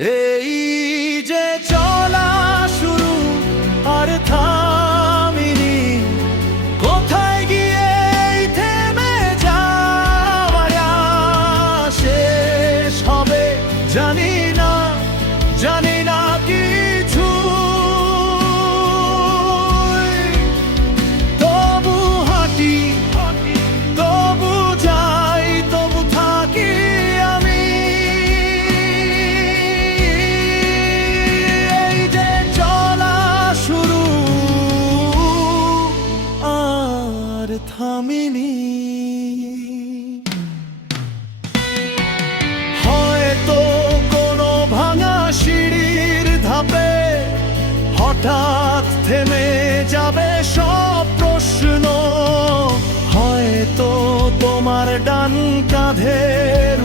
এই যে চলা শুরু আর থামিনি, কোথায় গিয়ে থেমে যাওয়ার শেষ হবে জানি না, জানি না কিছু। তবু হাঁটি, তবু যাই, তবু থাকি আমি। এই যে চলা শুরু আর থামিনি। হয়তো কোনো ভাঙা সিঁড়ির ধাপে হঠাৎ থেমে যাবে সব প্রশ্ন। হয়তো তোমার ডান কাঁধের